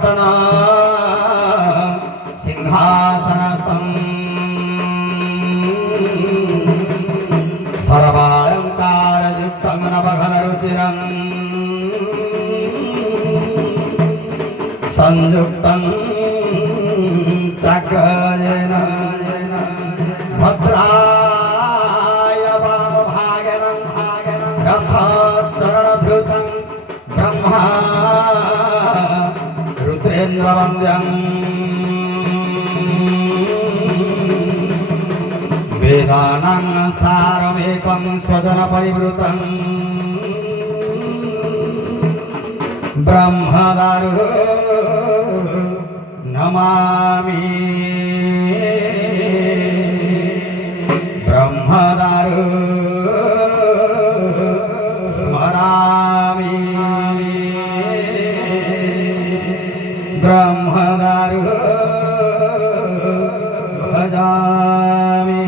चक्रवर्तन सिंहासनस्थं सर्वालंकारयुक्तं नवघनरुचिरं संयुक्तं चक्रजेन भद्राय वामभागेन रथचरणधृतं ब्रह्मा रुद्रेन्द्रवन्द्यं वेदानां सारमेकं स्वजनपरिवृतं ब्रह्मदारु नमामि ब्रह्मदारु स्मरामि ब्रह्मदारु भजामि।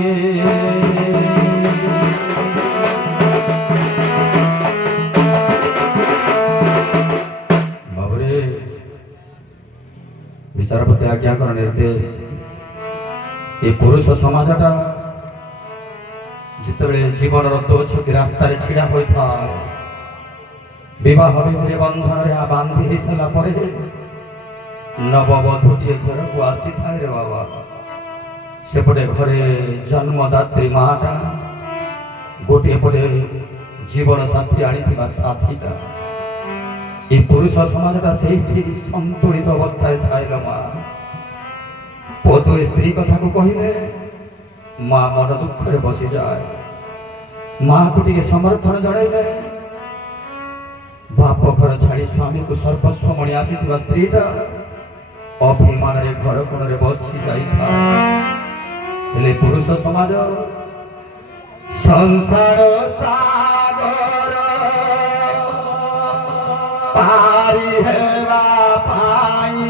बाबरे विचारपति आज्ञा कर निर्देश ये पुरुष समाजटा जिते जीवन दो छकी रास्तार छिड़ा होता विवाह विधि बंधन बांधि हो सारा पर नवबधूटे घर को आसी थाए रे बाबा सेपटे घरे जन्मदात्री माटा गोटे पटे जीवन साथी आनी साथीटा ये पुरुष समाजटा से संतुलित अवस्था थाए माँ पतु स्त्री कथा को कहले माँ मन दुखरे बसी जाए माँ को टे समर्थन जड़े बाप घर छाड़ी स्वामी को सर्वस्व मणि आसी स्त्रीटा अभिमान घर कोण बसी जाइले पुरुष समाज संसार सागर पारी हेबा पाई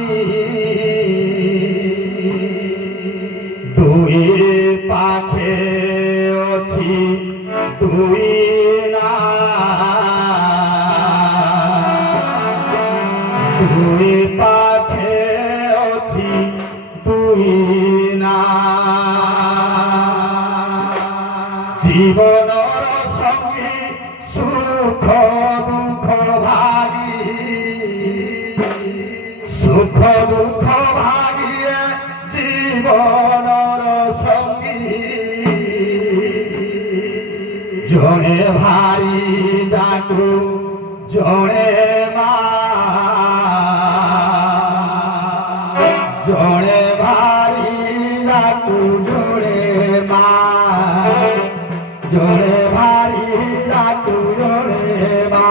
दुई पाखे अछि दुई ना दुई पाखे अछि दुई ना जीवनर संगी सुख दुख भागी सुख दुख भागी जीवनर संगी जड़े भाई जाकु जड़े जड़े भारी जाकु जड़े माँ जड़े भारी जाकु जड़े माँ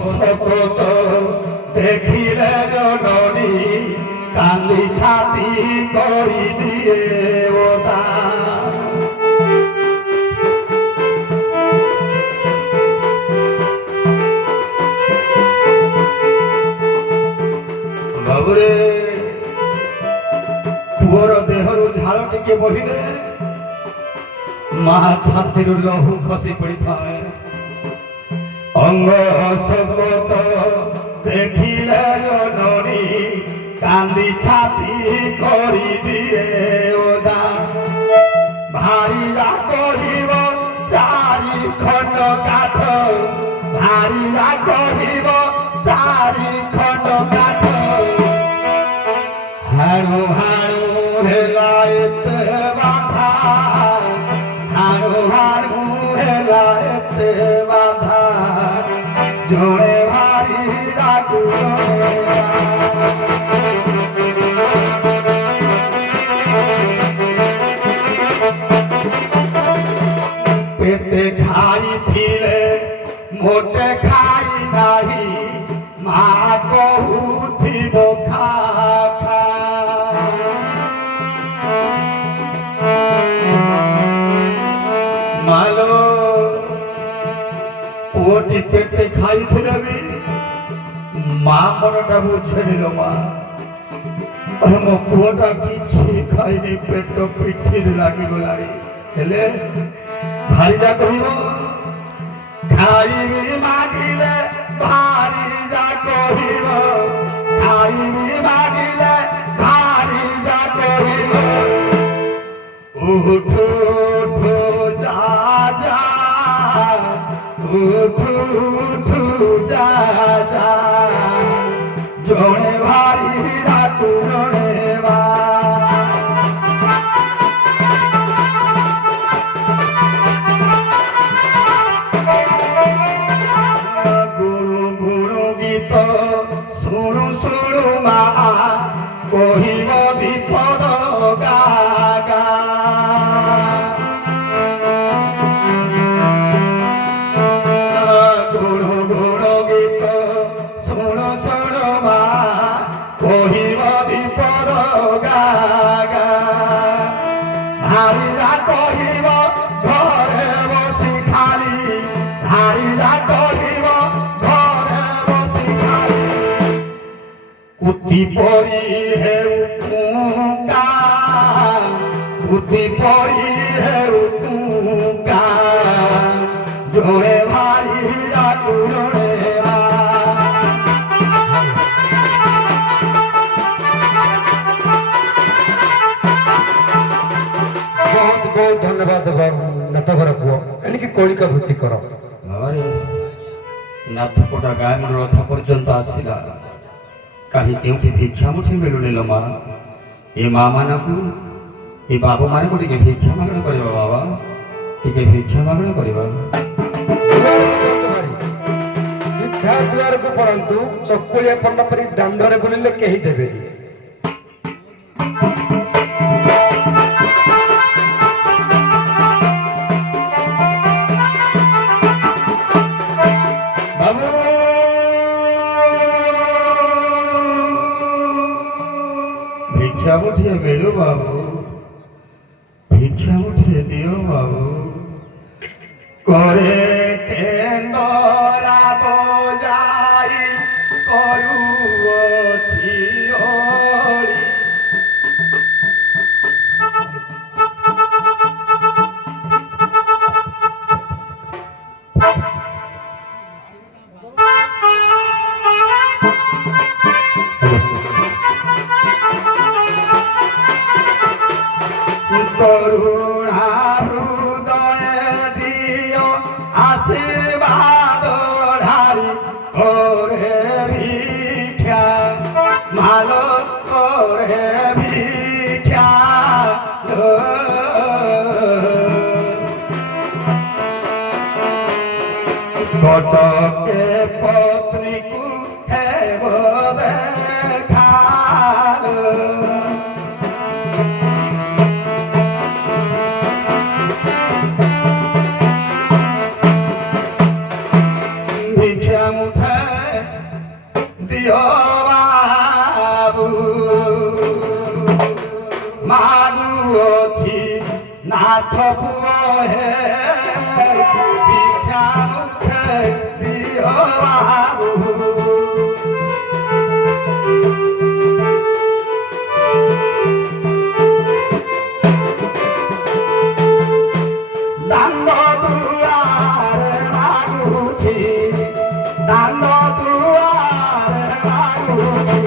सकत देखिले जननी कांदी छाती करी दिए ओदा बाबुरे पुअर देहरु झाल टिके बहिले माँ छाती लहू खसी पड़ी थाए अंग सकत देखिले जननी कांदी छाती करी दिए ओदा भारी जा कहिब चारि खंड काठ भारी जा कहिब चारि खंड काठ हाणु हाणु हेला एते बाधा हाणु हाणु हेला एते बाधा जोड़े भारी जाकु पेटे खाई थिले मोटे खाई नाही माँ कहूथी खा खा मालो पुओटी पेटे खाई थिले भी माँ मनटा बुझेनिल माँ ମୋ ପୁଅଟା କିଛି ଖାଇନି, ପେଟ ପିଠିରେ ଲାଗିଗଲାଣି। ହେଲେ ଭାରିଜା କହିବ ଖାଇବି ମାଗିଲେ, ଭାରିଜା କହିବ ଖାଇବି ମାଗିଲେ, ଭାରିଜା କହିବ ଉଠୁ ଉଠୁ ଯା ଯା, ଉଠୁ ଉଠୁ ଯା ଯା, ଜଣେ ଭାରିଜା ତୁ ଜଣେ ବା। ଗୁଣୁ ଗୁଣୁ ଗୀତ ଶୁଣୁ ଶୁଣୁ ମା, କହିବ ବିପଦ ଗା ଗା। ଗୁଣୁ ଗୁଣୁ ଗୀତ ଶୁଣୁ ଶୁଣୁ ମା, କହିବ ବିପଦ ଗା ଗା। ଭାରିଜା କହିବ ଘରେ ବସି ଖାଲି, ଭାରିଜା କହିବ ଘରେ ବସି ଖାଲି, କୁତି ପରି ହେଉ ଟୁଙ୍କା, କୁତି ପରି ହେଉ ଟୁଙ୍କା, ଜଣେ ଭାରିଜା ତୁ ଜଣେ ବା। ବହୁତ ବହୁତ ଧନ୍ୟବାଦ ନାଥଘର ପୁଅ। ଏଣିକି କଳିକା ବୃତ୍ତି କର। ବାବାରେ ନାଥପଟା ଗାଁ ରଥ ପର୍ଯ୍ୟନ୍ତ ଆସିଲା, କାହିଁ କେଉଁଠି ଭିକ୍ଷା ମୁଠି ମିଳୁନି ଲୋ ମା। ଏ ମା ମାନଙ୍କୁ, ଏ ବାବୁ ମାନଙ୍କୁ ଟିକେ ଭିକ୍ଷା ମାଗଣ କରିବା ବାବା, ଟିକେ ଭିକ୍ଷା ମାଗଣ କରିବା। ସିଧା ଦୁଆରକୁ ପଳନ୍ତୁ, ଚକୁଳିଆ ପଣ୍ଡ ପରି ଦାଣ୍ଡରେ ବୁଲିଲେ କେହି ଦେବେନି। ବାବୁ ଭିକ୍ଷା ମୁଠିଏ ମିଳୁ ବାବୁ, ଭିକ୍ଷା ମୁଠିଏ ଦିଅ ବାବୁ। করে কেন্দরা বজাই করুଅছি হরি। করুণা হৃদয়ে দিও আশীর্বাদ ঢালি, করে ভিক্ষা ভালো করে ভিক্ষা। কটকে পত্নীকু হেব দেখাল, ভিক্ষা মুঠে দিও বাবু, মাগুଅছি নাথ পুଅ হে, ভিক্ষা মুঠে দিও বাবু। দাণ্ড দুয়ারে মাগুছি, দাণ্ড দুয়ারে মাগুছি,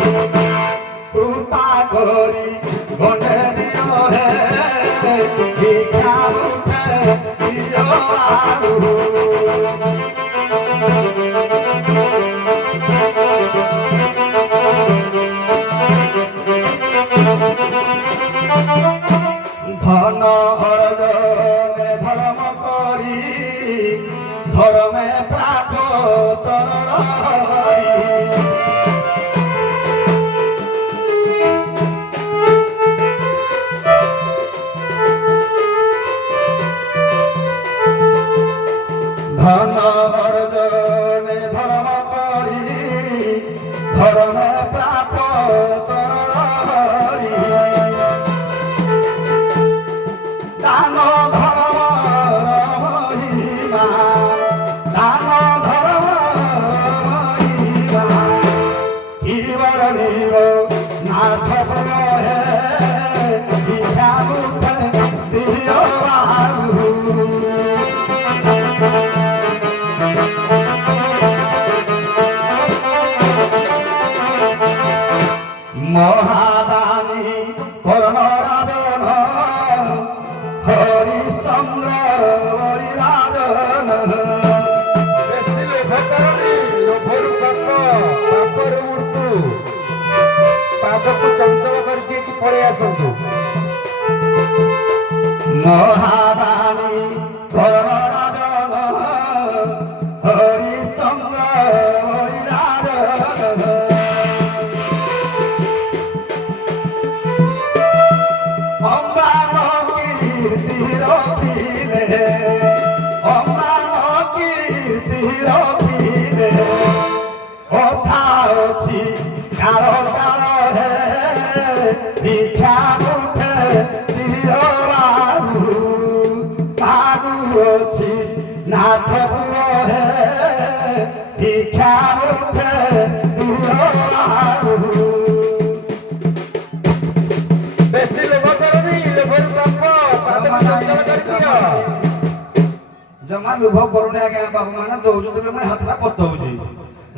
কৃপা করি গণ্ডে দিও হে, ভিক্ষা মুঠে দিও বাবু। ধন অর্জনে ধর্ম করি, ধর্মে প্রাপ্ত তরি। ধন অর্জনে ধর্ম করি, ধর্মে প্রাপ্ত তরি। ଆସନ୍ତୁ। মহাবাণী কররাজন হরিশ্চন্দ্র হরিরাজ অম্বান কীর্তি রখিলে অম্বান কীর্তি রখিলে কথা অছি কার কার হে ভিক্ষা মুঠে দিও বাবু বাবু অছি নাথ হে ভিক্ষা মুঠে দিও বাবু বেশি লোভ করবি, লোভর পাপ পাদକୁ ଚଞ୍ଚଳ କରିଦିଅ। ଜମା ଲୋଭ କରୁନି ଆଜ୍ଞା ବାବୁ ମାନେ ଦଉଛନ୍ତି ବୋଲି ମୁଁ ହାତଟା ପତଉଛି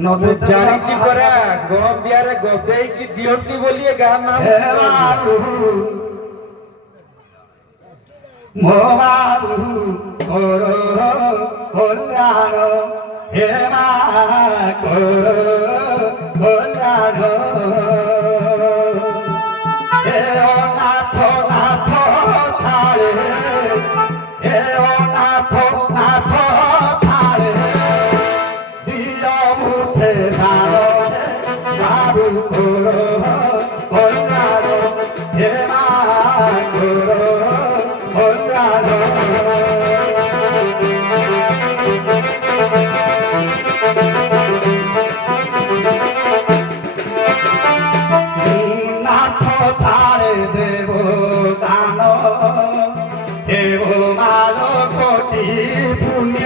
ମୁଁ ଜାଣିଛି ପରା ଗମ୍ବିଆରେ ଗଦେଇକି ଦିଅନ୍ତି ବୋଲି ଏ ଗାଁ ନାଁ ହେ ବାବୁ ମୋ ବାବୁ ମୋର କଲ୍ୟାଣ ହେ ମା କର କଲ୍ୟାଣ ହେ ନାଥ ନାଥ ଥାଳେ ହେ ନାଥ ନାଥ ଥାଳେ ଦିଅ ମୁଠେ ଦାନ ବାବୁ କର କଲ୍ୟାଣ ହେ ମା କର କଲ୍ୟାଣ নাথ তারে দেব দান দেব মাল কোটি পুণ্য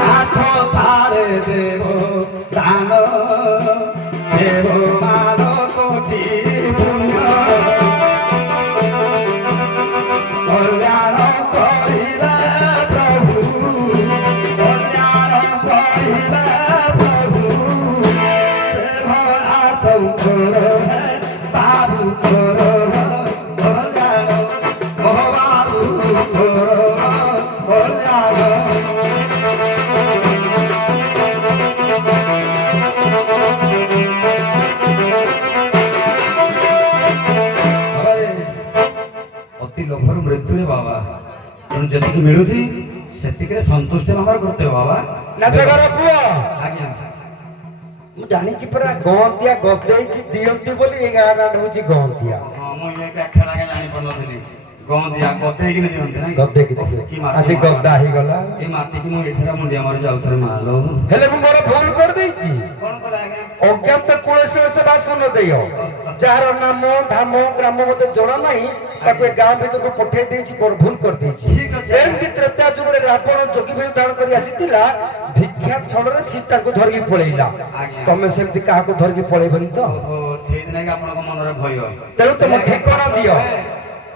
নাথ তারে দেব দান দেব মাল কোটি পুণ্য কল্যাণ করিবে প্রভু কল্যাণ করিবে প্রভু ভোলা শঙ্কর হে বাবু তোর কল্যাণ ও বাবু তোর কল্যাণ ଅତି ଲୋଭରୁ ମୃତ୍ୟୁରେ ବାବା ତେଣୁ ଯେତିକି ମିଳୁଛି ସେତିକିରେ ସନ୍ତୁଷ୍ଟ ଭାବରେ କର୍ତ୍ତବ୍ୟ ବାବା ନାଥଘର ପୁଅ ଆଜ୍ଞା ମୁଁ ଜାଣିଛି ପରା ଗହନ୍ତିଆ ଗଦେଇକି ଦିଅନ୍ତି ବୋଲି ଏ ଗାଁ ନାଁ ହଉଛି ଗହନ୍ତିଆ। ହଁ ମୁଁ ଏ ବ୍ୟାଖ୍ୟାଟା ଆଜ୍ଞା ଜାଣିପାରୁନଥିଲି ଗହନ୍ତିଆ ଗଦେଇକିନି ଦିଅନ୍ତି ନାଇଁ ଗଦେଇକି ଓଃ, ଦିଅ କି ମାଟି ଆଜି ଗଦା ହେଇଗଲା। ଏ ମାଟିକି ମୁଁ ଏଥିରେ ମୁଣ୍ଡିଆ ମାରି ଯାଉଥରେ ମାଲୋ ହେଲେ ମୁଁ ମୋର ଭୁଲ କରିଦେଇଛି। କଣ କଲେ ଆଜ୍ଞା ଅଜ୍ଞାତ କୁଳେଶ୍ୱର ସେ ବାସନ ଦେୟ ଯାହାର ନାମ ଧାମ ଗ୍ରାମ ମତେ ଜଣା ନାହିଁ ତାକୁ ଏ ଗାଁ ଭିତରକୁ ପଠେଇ ଦେଇଛି ବଡ ଭୁଲ କରିଦେଇଛି। ଠିକ ଅଛି। ଏମିତି ତ୍ରେତା ଯୁଗରେ ରାବଣ ଯୋଗୀ ବେଶ ଧାରଣ କରି ଆସିଥିଲା ଭିକ୍ଷା ଛଳରେ ସୀତାକୁ ଧରିକି ପଳେଇଲା। ଆଜ୍ଞା। ତମେ ସେମିତି କାହାକୁ ଧରିକି ପଳେଇବନି ତ? ଓହୋ ସେଇଦିନ କି ଆପଣଙ୍କ ମନରେ ଭୟ ତେଣୁ ତମ ଠିକଣା ଦିଅ।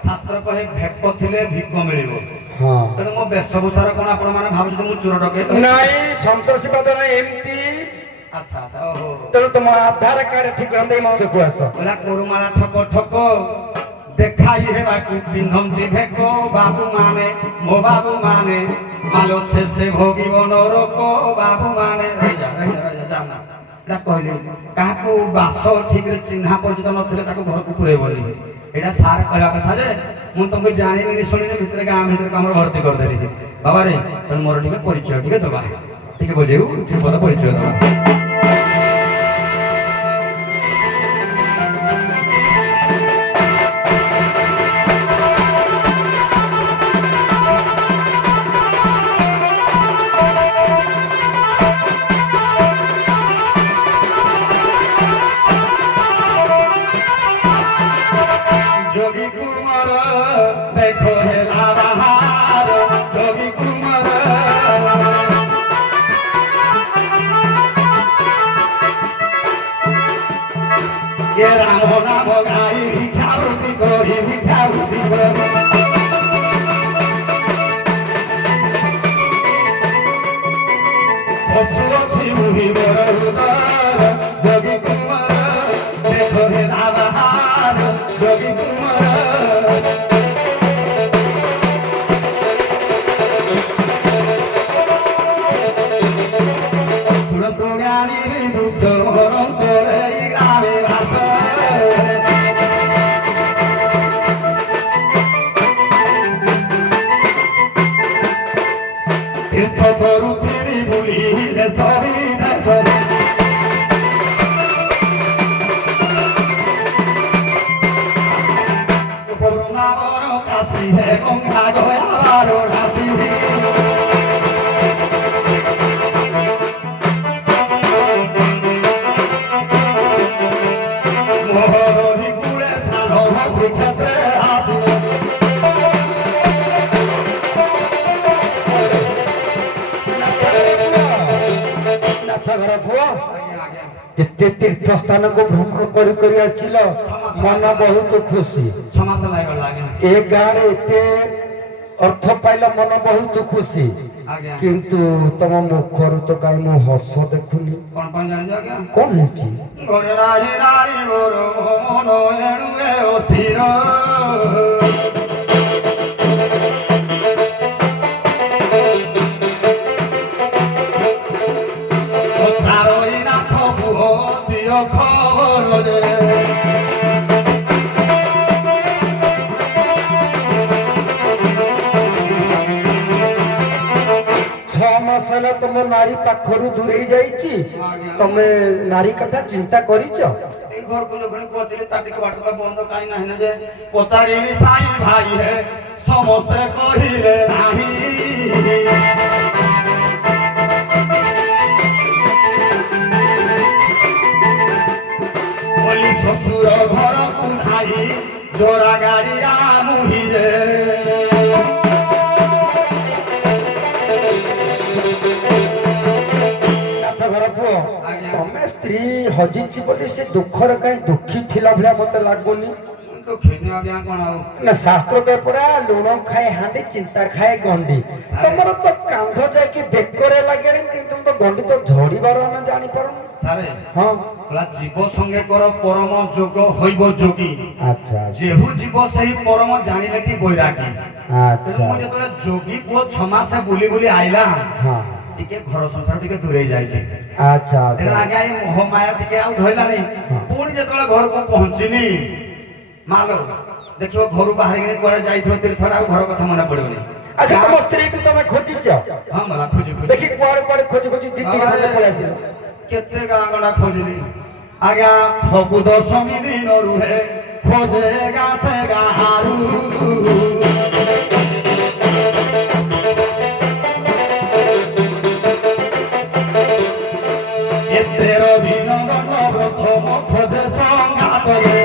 ଶାସ୍ତ୍ର କହେ ଭେକ ଥିଲେ ଭିକ ମିଳିବ ହଁ ତେଣୁ ମୋ ବେଶଭୂଷାର କଣ ଆପଣ ମାନେ ଭାବୁଛନ୍ତି ମୁଁ ଚୋର ଡକେଇତ ନାଇଁ ସନ୍ତାସବାଦ ନାହିଁ ଏମିତି। ଆଚ୍ଛା ଆଚ୍ଛା ଓହୋ ତେଣୁ ତମ ଆଧାର କାର୍ଡ ଠିକଣା ଦେଇ ମଞ୍ଚକୁ ଆସ। କହିଲା କୋରୁମାଳା ଠକ ଠକ দেখাই হেবাকে পিন্ধন্তি ভেক বাবু মানে মো বাবু মানে মালো শেষে ভোগিব নরক বাবু মানে জানা এটা কহিলি কাহাকু বাস ঠিকরে চিহ্না পরিচিত নথিলে তাকে ঘরକୁ পুরেইবনি এটা সার কহা কথা যে ମୁଁ ତମକୁ ଜାଣିନି ଶୁଣିନି ଭିତରେ ଗାଁ ଭିତରେ ଆମର ଭର୍ତ୍ତି କରିଦେଲି ବାବା ରେ ତେଣୁ ମୋର ଟିକେ ପରିଚୟ ଟିକେ ଦବା ଟିକେ ବୁଝେଇବୁ ଟିକେ ପଦ ପରିଚୟ ଦବା যোগী কুমার দেখো হেলা বাহার যোগী কুমার এ রাম নাম গাই ভিক্ষাবৃত্তি করি ভিক্ষাবৃত্তি করি পশু অছি মুহি বড় উদার যোগী কুমার দেখো হেলা বাহার যোগী কুমার কুসুমর তোরে গ্রামে ভাসে তীর্থ করুত্রি বুলি দেশরি দেশরি করুণা বড় কাশি হে গঙ্গা গয়াবার রাশি মোহরি কুড়ে ধান ভাসি ক্ষেত্রে আসি ନାଥ ଘର ପୁଅ ଯେତେ ତୀର୍ଥ ସ୍ଥାନକୁ ଭ୍ରମଣ କରି କରି ଆସିଲ ମନ ବହୁତ ଖୁସି ଛମାସ ଲାଗିଗଲା ଆଜ୍ଞା ଏ ଗାଁରେ ଏତେ ଅର୍ଥ ପାଇଲ ମନ ବହୁତ ଖୁସି ଆଜ୍ଞା କିନ୍ତୁ ତମ ମୁଖରୁ ତ କାହିଁ ମୁଁ ହସ ଦେଖୁନି କଣ ପାଇଁ ଜାଣିଛ ଆଜ୍ଞା କଣ ହେଇଛି ଘରେ ନାହିଁ ନାରୀ ମୋର ମନ ଏଣୁ ଏ ଅସ୍ଥିର ଚାରୋଇ ନାଥ ପୁଅ ଦିଅ ଖବର ଯେ ଛଅ ମାସ ହେଲା ତମ ନାରୀ ପାଖରୁ ଦୂରେଇ ଯାଇଛି ତମେ ନାରୀ କଥା ଚିନ୍ତା କରିଛ এই ঘরକୁ যখন পৌঁছলি তার ଟିକେ ବାଟ ବନ୍ଦ କାହିଁ ନାହିଁ ନା ଯେ ପଚାରିଲି ସାଇ ଭାଇ ହେ ସମସ୍ତେ କହିଲେ ନାହିଁ ବୋଲି ଶ୍ୱଶୁର ଘରକୁ ଧାଇ ଜୋରା ଗାଡ଼ିଆ ମୁହିରେ ନାଥ ଘର ପୁଅ ଆଜ୍ଞା। ତମେ ସ୍ତ୍ରୀ ହଜିଛି ବୋଲି ସେ ଦୁଃଖରେ କାହିଁ ଦୁଃଖୀ ଥିଲା ଭଳିଆ ମତେ ଲାଗୁନି ଦୁଃଖିନୀ ଆଜ୍ଞା କଣ ଆଉ ନା ଶାସ୍ତ୍ର କେ ପରା ଲୁଣ ଖାଏ ହାଣ୍ଡି ଚିନ୍ତା ଖାଏ ଗଣ୍ଡି ତମର ତ କାନ୍ଧ ଯାଇକି ବେକରେ ଲାଗେଣି କିନ୍ତୁ ତମ ତ ଗଣ୍ଡି ତ ଝଡିବାର ଆମେ ଜାଣିପାରୁନୁ ସାରେ ହଁ বলা জীব সঙ্গে কর পরম যোগ হইব যোগী আচ্ছা যেহু জীব সেই পরম জানিলেটি বৈরাগী আচ্ছা তেমন যেতবে যোগী পুଅ 6 মাসে বুলি বুলি আইলা হ্যাঁ ଟିକେ ଘର ସଂସାର ଟିକେ ଦୂରେଇ ଯାଇଛି আচ্ছা ତେଣୁ আচ্ছা ଆଜ୍ଞା ଏଇ ମୋହ ମାୟା ଟିକେ ଆଉ ଧଇଲାନି ପୁଣି ଯେତେବେଳେ ଘରକୁ ପହଞ୍ଚିନି ମାଲୋ ଦେଖିବ ଘରୁ ବାହାରିକି କୁଆଡେ ଯାଇଥିବ ତୀର୍ଥରେ ଆଉ ଘର କଥା ମନେ ପଡିବନି আচ্ছা তোমার স্ত্রীকে তুমি খুঁজিছ ହଁ ମଲା ଖୋଜି ଖୋଜି দেখি কুয়াড়ে কুয়াড়ে খোঁজি খোঁজি ଦି ତିନି ଖଣ୍ଡେ ପଳେଇ ଆସିଲ କେତେ ଗାଁ ଗଣ୍ଡା ଖୋଜିଲି ଆଜ୍ଞା ଫଗୁ ଦଶମୀ ଦିନ ରୁହେ ଖୋଜେ ଗାଁ ସେ ଗାଁରୁ ଏତେର ଦିନ ଗଣ୍ଡ ପ୍ରଥମ ଖୋଜେ ସଂଗାତରେ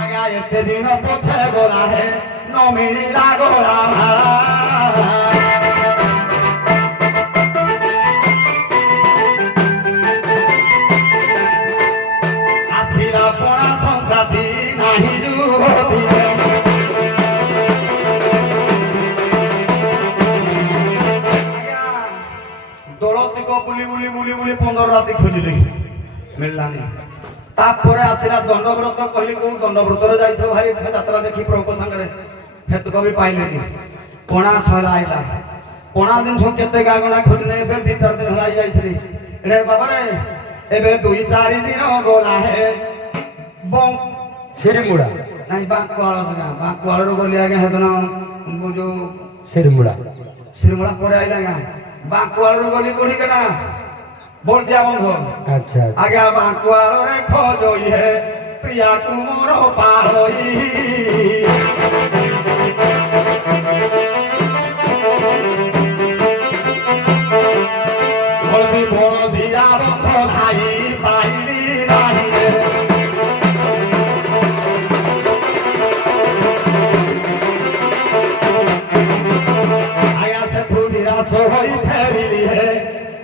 ଆଜ୍ଞା ଏତେ ଦିନ ପଛେ ଗଲା ହେ ନ ମିଳିଲା ଗୋଳା ଭାଳା ଆସିଲା ପଣା ସଂକ୍ରାନ୍ତି ନାହିଁ ଯୁବତୀ ଦୋଳତିକ ବୁଲି ବୁଲି ବୁଲି ବୁଲି 15 ରାତି ଖୋଜିଲି ମିଳିଲାନି ତାପରେ ଆସିଲା ଦଣ୍ଡବ୍ରତ କହିଲି କୋଉ ଦଣ୍ଡବ୍ରତରେ ଯାଇଥିବ ଭାରି ଯାତ୍ରା ଦେଖି ପ୍ରଭୁଙ୍କ ସାଙ୍ଗରେ ହେତୁକ ବି ପାଇଲେନି ପଣା ସହଲା ଆଇଲା ପଣା ଦିନ ସବୁ କେତେ ଗାଁ ଗଣା ଖୋଜିଲେ ଏବେ 2-4 ଦିନ ହେଲା ଯାଇଥିଲି ଏଡେ ବାବାରେ ଏବେ 2-4 ଦିନ ଗଲା ହେ ସିରିମୁଡା ନାଇଁ ବାଙ୍କୁଆଳ ଆଜ୍ଞା ବାଙ୍କୁଆଳରୁ ଗଲି ଆଜ୍ଞା ସେଦିନ ଯୋଉ ସିରିମୁଡା ଶ୍ରୀମୁଳା ପରେ ଆଇଲା ଆଜ୍ଞା ବାଙ୍କୁଆଳରୁ ଗଲି କୋଉଠି କେନା ବଳଦିଆ ବନ୍ଧ আচ্ছা ଆଜ୍ଞା ବାଙ୍କୁଆଳରେ ଖୋଜଇ ହେ ପ୍ରିୟାକୁ ମୋର ପାହୋଇ ହଳଦୀ ବଳଦିଆ ବନ୍ଧ ଧାଇ ପାଇଲି ନାହିଁ ରେ ଆଜ୍ଞା ସେଠୁ ନିରାଶ ହୋଇ ଫେରିଲି ହେ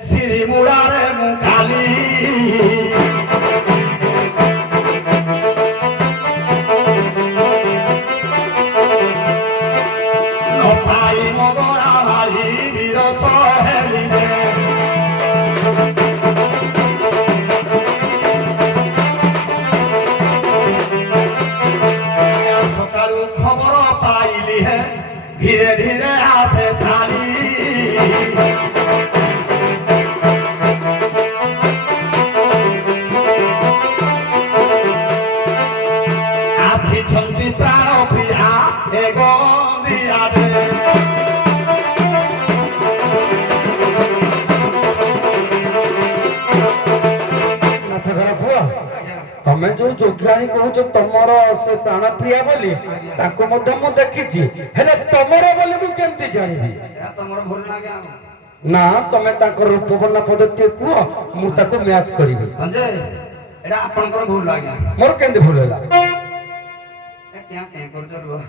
ଶ୍ରୀମୁଳାରେ ମୁଁ କାଲି ନ ପାଇ ମୋ ଗଳା ଭାଳି ବିରସ ହେଲି ରେ ଆଜ୍ଞା ସକାଳୁ ଖବର ପାଇଲି ହେ ଧୀରେ ଧୀରେ ଦିଆ ଦେ ନାଥ ଘର ପୁଅ ତମେ ଯୋଉ ଯୋଗ୍ୟାଣୀ କହୁଛ ତମର ସେ ପ୍ରାଣପ୍ରିୟା ବୋଲି ତାଙ୍କୁ ମଧ୍ୟ ମୁଁ ଦେଖିଛି ହେଲେ ତମର ବୋଲି ମୁଁ କେମିତି ଜାଣିବି ଏଟା ତମର ଭୁଲ ଲାଗେ ଆଉ ନା ତମେ ତାଙ୍କର ରୂପବର୍ଣ୍ଣ ପଦଟିଏ କୁହ ମୁଁ ତାକୁ ମ୍ୟାଚ୍ କରିବି ସଞ୍ଜୟ ଏଟା ଆପଣଙ୍କର ଭୁଲ ଆଜ୍ଞା ମୋର କେମିତି ଭୁଲ ହେଲା କିଆ କେଁ କରୁଛ ରୁହ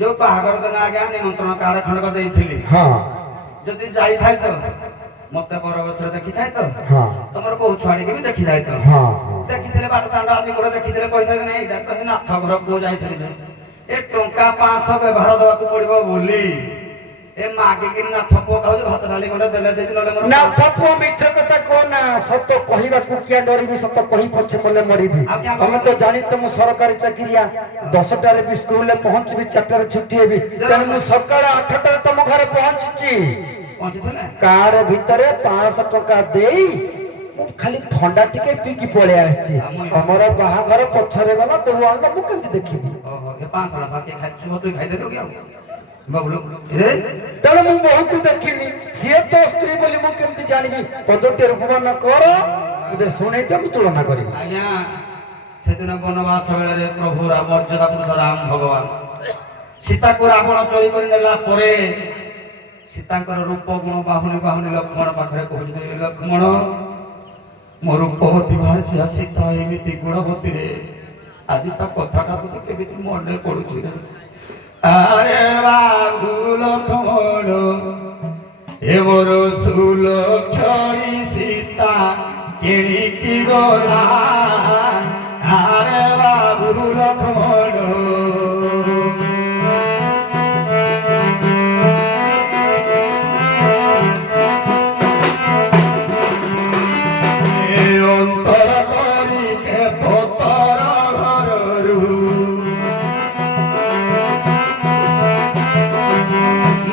ଯୋଉ ବାହାଘର ଦିନ ଆଜ୍ଞା ନିମନ୍ତ୍ରଣ କାର୍ଡ ଖଣ୍ଡକ ଦେଇଥିଲି ହଁ ଯଦି ଯାଇଥାଏ ତ ମତେ ପରବର୍ତ୍ତୀରେ ଦେଖିଥାଏ ତ ହଁ ତମର ବୋହୁ ଛୁଆଡିକି ବି ଦେଖିଥାଏ ତ ହଁ ଦେଖିଥିଲେ ବାଟ ଦାଣ୍ଡ ଆଜି ଗୋଟେ ଦେଖିଥିଲେ କହିଥାଏ କି ନାଇଁ ଏଇଟା ତ ନାଥ ଘର ପୁଅ ଯାଇଥିଲି ଯେ ଏ ଟଙ୍କା 500 ବ୍ୟବହାର ଦେବାକୁ ପଡିବ ବୋଲି ଏ ମାଗିକି ନାଥ ପୁଅ କହୁଛି ଭାତ ଡାଲି ଖଣ୍ଡେ ଦେଲେ ଦେଇଛି ନହେଲେ ମୋର ନାଥ ପୁଅ ମିଛ କଥା କହ ନା ସତ କହିବାକୁ କିଏ ଡରିବି ସତ କହି ପଛେ ମଲେ ମରିବି ତମେ ତ ଜାଣିତ ମୁଁ ସରକାରୀ ଚାକିରିଆ 10ଟାରେ ବି ସ୍କୁଲରେ ପହଞ୍ଚିବି 4ଟାରେ ଛୁଟି ହେବି ତେଣୁ ମୁଁ ସକାଳ 8ଟାରେ ତମ ଘରେ ପହଞ୍ଚିଛି ପହଞ୍ଚିଥିଲେ କାର୍ଡ ଭିତରେ 500 ଟଙ୍କା ଦେଇ ମୁଁ ଖାଲି ଥଣ୍ଡା ଟିକେ ପିଇକି ପଳେଇ ଆସିଛି ଆମର ବାହାଘର ପଛରେ ଗଲା ବୋହୁ ଆଣିଲ ମୁଁ କେମିତି ଦେଖିବି ଓହୋ ଏ 500 ଟଙ୍କା କିଏ ଖାଇଛୁ ତୁଇ ଖାଇଦେଲୁ କି ଆଉ ବାବୁଲୁ ରେ ତେଣୁ ମୁଁ ବୋହୁକୁ ଦେଖିନି ସିଏ ତ ସ୍ତ୍ରୀ ବୋଲି ମୁଁ କେମିତି ଜାଣିବି ପଦଟି ରୂପମାନ କର ମୋତେ ଶୁଣେଇତେ ମୁଁ ତୁଳନା କରିବି ଆଜ୍ଞା ସେଦିନ ବନବାସ ବେଳରେ ପ୍ରଭୁ ମର୍ଯ୍ୟାଦା ପୁରୁଷ ରାମ ଭଗବାନ ସୀତାକୁ ରାବଣ ଚୋରି କରି ନେଲା ପରେ ସୀତାଙ୍କର ରୂପ ଗୁଣ ବାହୁନି ବାହୁନି ଲକ୍ଷ୍ମଣ ପାଖରେ କହୁଛନ୍ତି ଲକ୍ଷ୍ମଣ ମୋ ରୂପବତୀ ବାହାରିଛି ସୀତା ଏମିତି ଗୁଣବତୀରେ ଆଜି ତା କଥାଟା ମୋତେ କେମିତି ମନେ ପଡୁଛି ରେ ଆରେ ବାବୁ ଲକ୍ଷ୍ମଣ ଏ ମୋର ସୁଲକ୍ଷଣୀ ସୀତା କିଣିକି ଗଲା ଆରେ ବାବୁ ଲକ୍ଷ୍ମଣ ଅନ୍ତର କରିକେ ପତର ଘରରୁ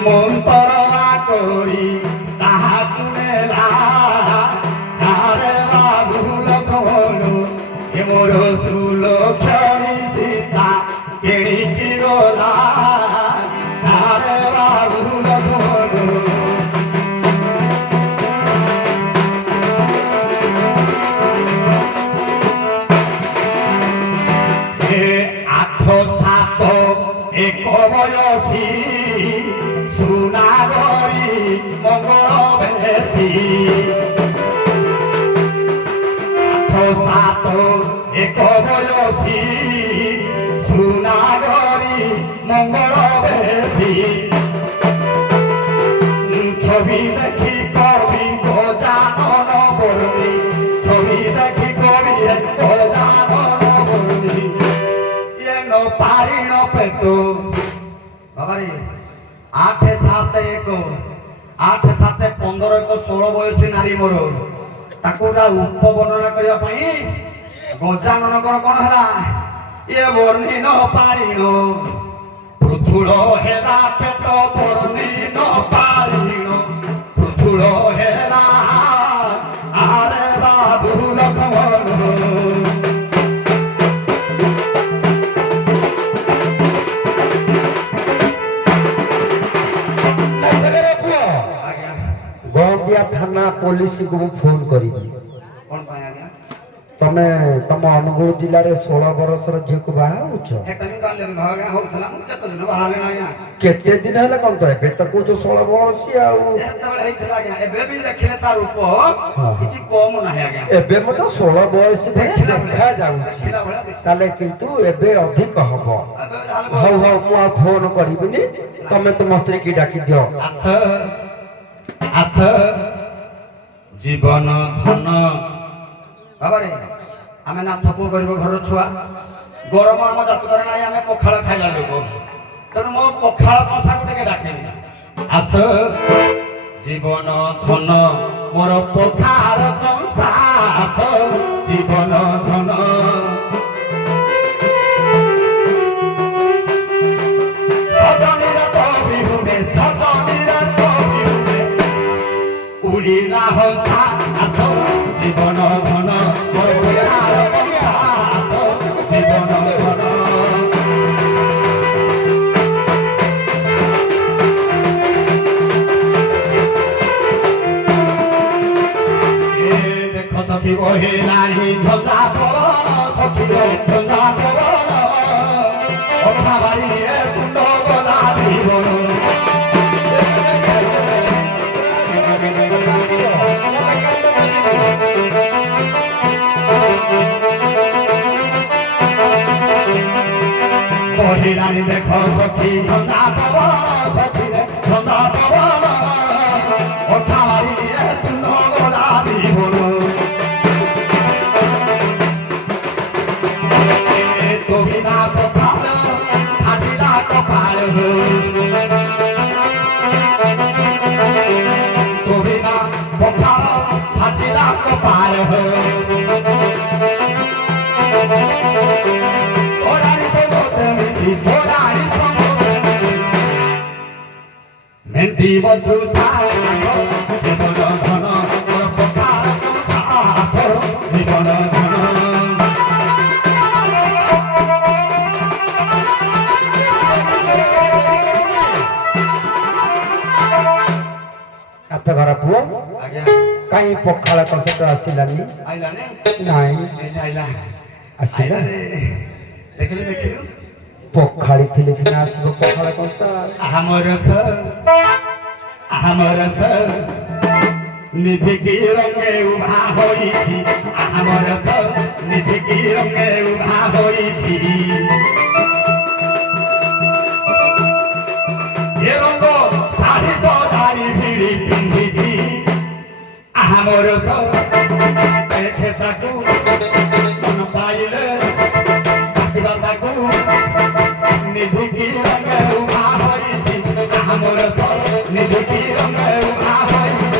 ମନ୍ତରଣା କରି ତାହାକୁ ନେଲା ଆରେ ବାବୁ ଲକ୍ଷ୍ମଣ ଏ ମୋର ସୁଲକ୍ଷଣୀ ସୀତା କିଣିକି ଗଲା ଆରେ ବାବୁ ଲକ୍ଷ୍ମଣ ଏକ ବୟসী ସୁନାଗରୀ ମଙ୍ଗଳ ବେଶୀ 8 ଏକ ବୟସୀ ସୁନାଗରୀ ମଙ୍ଗଳ ବେଶୀ ছবি দেখি কবি গজানন বর্ণী ছবি দেখি কবি গজানন বর্ণী এন পারিণ পেট বাবারে 8 7 1 8 7 15 1 16 বয়সী নারী মোর তাକୁ ରୂପ ବର୍ଣ୍ଣନା କରିବା ପାଇଁ ଗଜାନନଙ୍କର କଣ ହେଲା ଏ ବର୍ଣ୍ଣିନ ପାରିଣ ପୃଥୁଳ ହେଲା ପେଟ ବର୍ଣ୍ଣିନ ପାରିଣ ପୃଥୁଳ ହେଲା ଆରେ ବାବୁ ଲକ୍ଷ୍ମଣ ଗନ୍ଦିଆ ଥାନା ପୋଲିସକୁ ମୁଁ ଫୋନ କରିବି କଣ ପାଇଁ ଆଜ୍ଞା ତମେ ତମ ଅନୁଗୁଳ ଜିଲ୍ଲାରେ 16 ବର୍ଷର ଝିଅକୁ ବାହା ହଉଛ ଏଟା ବି ବାଲ୍ୟ ବିବାହ ଆଜ୍ଞା ହଉଥିଲା ମୁଁ କେତେ ଦିନ ବାହାରିଲି ଆଜ୍ଞା କେତେ ଦିନ ହେଲା କଣ ତ ଏବେ ତ କହୁଛ 16 ବର୍ଷ ଆଉ ଯେତେବେଳେ ହେଇଥିଲା ଆଜ୍ଞା ଏବେ ବି ଦେଖିଲେ ତା ରୂପ କିଛି କମ ନାହିଁ ଆଜ୍ଞା ଏବେ ମଧ୍ୟ 16 ବୟସ ଦେଖା ଯାଉଛି ତାହେଲେ କିନ୍ତୁ ଏବେ ଅଧିକ ହବ ହଉ ହଉ ମୁଁ ଆଉ ଫୋନ କରିବିନି ତମେ ତମ ସ୍ତ୍ରୀକି ଡାକି ଦିଅ ଆସ ଆସ ଜୀବନ ଧନ ବାବାରେ ଆମେ ନାଥ ପୁଅ କରିବ ଘର ଛୁଆ ଗରମ ଆମ ଜାତକରେ ନାହିଁ ଆମେ ପଖାଳ ଖାଇଲା ଲୋକ ତେଣୁ ମୋ ପଖାଳ କଂସାକୁ ଟିକେ ଡାକିଲି ଆସ ଜୀବନ ଧନ ମୋର ପଖାଳ କଂସା ଆସ ଜୀବନ ଧନ ସଜନୀର ତ ବିହୁନେ ସଜନୀର ତ ବିହୁନେ ଉଡ଼ିଲା ହଂସା ଆସ ଜୀବନ ଧନ ମୋର ପଖାଳ କଂସା ଆସ ଜୀବନ ଧନ বহিলানি ঝঞ্ঝা পবন সখী ঝঞ্ঝা পবন অথা বাড়ি নিয়ে কুণ্ড গলা জীবন বহিলানি দেখো সখী ঝঞ্ঝা পবন সখী ঝঞ্ঝা পবন অথা বাড়ি নিয়ে কুণ্ড গলা জীবন গোবিনা কপাল ফাটিলা কপাল গোবিনা কপাল ফাটিলা কপাল ওরানি সঙ্গতে মিশি ওরানি সঙ্গতে মেন্টি বদ্রু সাহস জীবন ধন কপাল সাহস জীবন ধন এত ঘর পুଅ ଆଜ୍ଞା କାହିଁ ପଖାଳ କଂସଟା ଆସିଲାନି ଆଇଲାନି ନାଇଁ ଏଇଟା ଆଇଲା ଆସିଲା ଦେଖିଲୁ ଦେଖିଲୁ ପଖାଳି ଥିଲେ ସିନା ଆସିବ ପଖାଳ କଂସ ଆମର ନିଧିକି ରଙ୍ଗେ ଉଭା ହୋଇଛି ଆମର ନିଧିକି ରଙ୍ଗେ ଉଭା ହୋଇଛି ଏ ରଙ୍ଗ ଶାଢ଼ୀ ସଜାଡ଼ି ଭିଡ଼ି ପିନ୍ଧିଛି ଆମର ଦେଖେ ତାକୁ ମନ ପାଇଲେ ଡାକିବା ତାକୁ ନିଧିକି ରଙ୍ଗେ ଉଭା ହୋଇଛି ଆମର ନିଧିକି ରଙ୍ଗେ ଉଭା ହୋଇଛି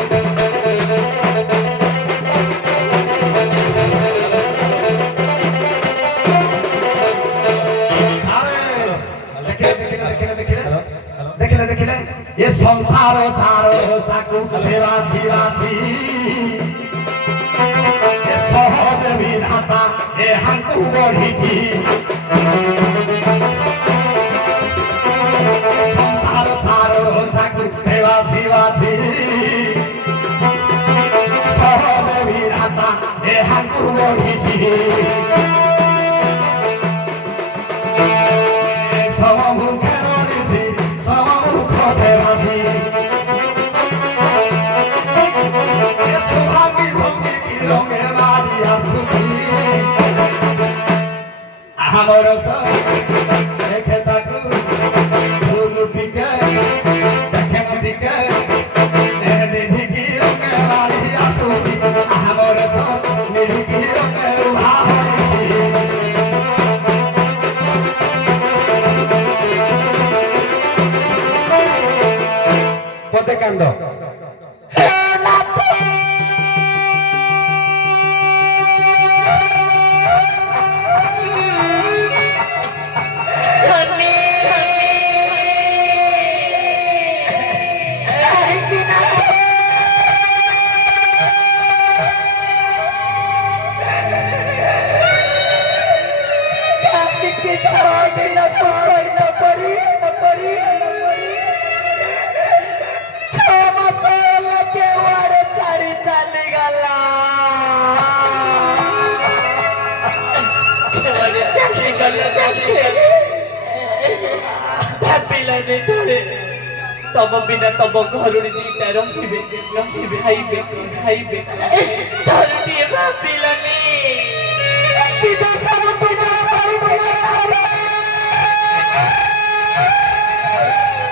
ଦେଖିଲେ ଏ ସଂସାର ସାର ସାକୁ ବାଛି ବାଛି ଏ ସହଜ ବିଧାତା ଏ ହାଙ୍କୁ ବଢିଛି ସଂସାର ସାର ସାକୁ ବାଛି ବାଛି ସହଜ ବିଧାତା ଏ ହାଙ୍କୁ ବଢିଛି ଆମର ଦେଖେ ତାକୁ ଫୁଲ ଟିକେ ଦେଖେ ଟିକେ ନିଧିକି ରଙ୍ଗେ ବାଢ଼ି ଆସୁଛି ଆମର ନିଧିକି ରଙ୍ଗେ ଉଭା ହୋଇଛି ପଦେ କାନ୍ଦ तब बिना तब घरुड़ी दीटा रहिबे रहिबे खाइबे खाइबे धरुड़ी भाबिलानी किदा सब तुना करबे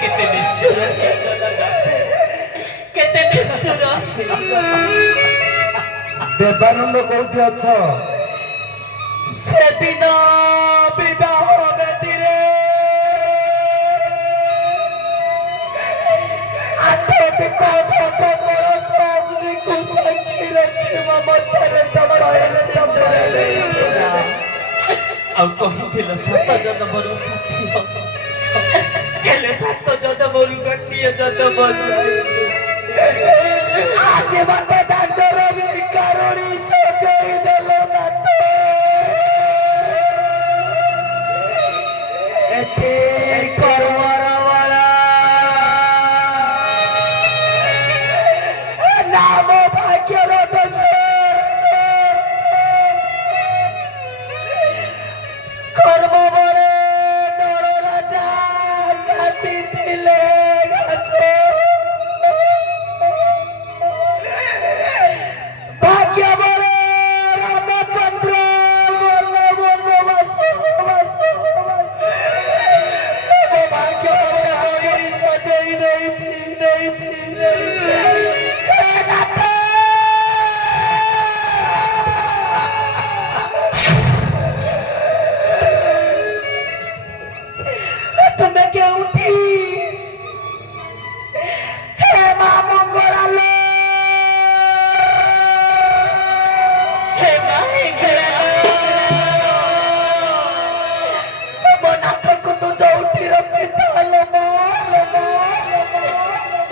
केते निष्ठुर केते निष्ठुर ଦେବାନନ୍ଦ କୋଉଠି ଅଛ ସେଦିନ ବିବାହ ବେଦିରେ ଆଉ କହିଥିଲ 7 ଜନ୍ମର ସାଥୀ ହେଲେ 7 ଜନ୍ମରୁ ଗୋଟିଏ ଜନ୍ମ ଆଜି ମତେ ଦାଣ୍ଡର ଭିକାରୁଣୀ ସଜେଇ ଦେଲ ନାଥ ଏତେ କର୍ମର ବାଳା ନାମ ଭାଗ୍ୟର ଦୋଷ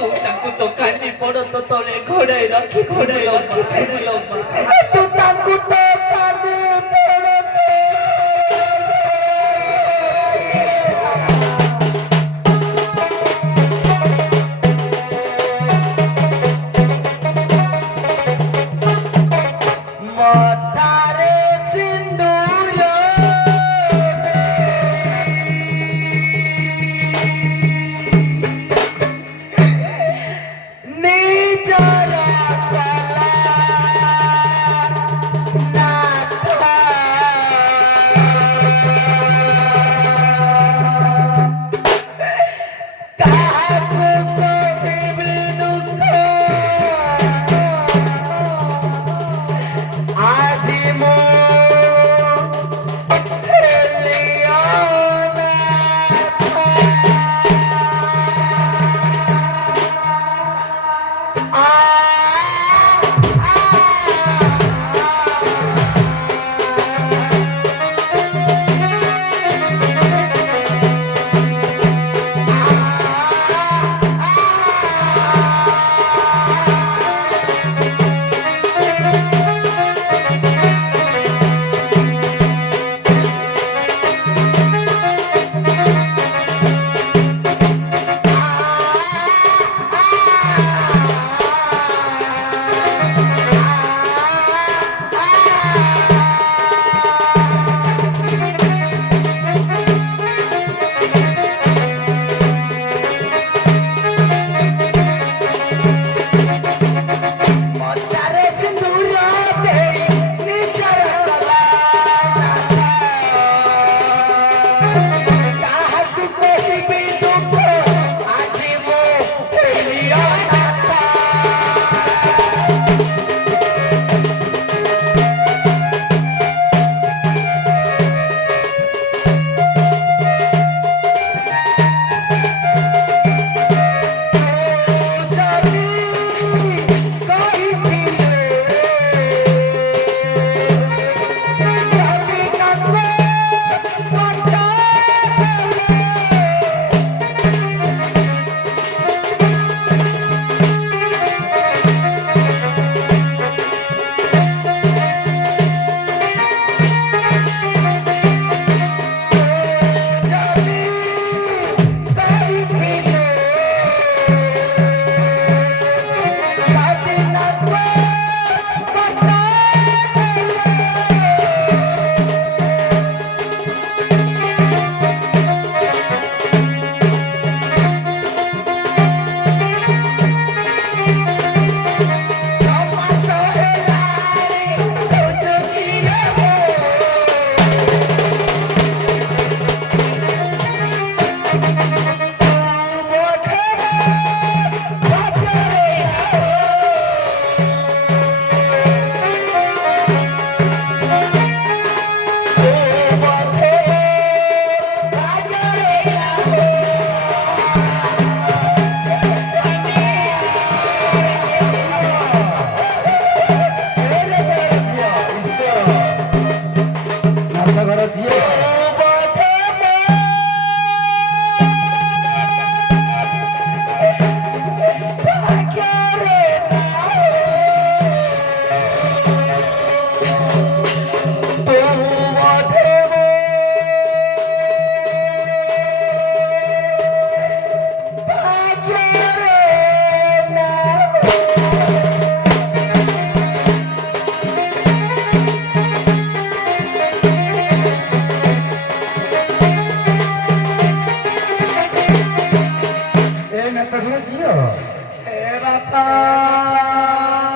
ତୁ ତାଙ୍କୁ ଦୋକାନୀ ପଡ଼ ତ ତଳେ ଘୋଡ଼ାଇ ରଖି ଫେରିଲ ମା। ତୁ ତାଙ୍କୁ ତ କାଲି ମଥାରେ ସିନ୍ଦୁର ନିଜର କଲା ନାଥ କାହାକୁ କହିବି ଦୁଃଖ ଆଜି ମୁଁ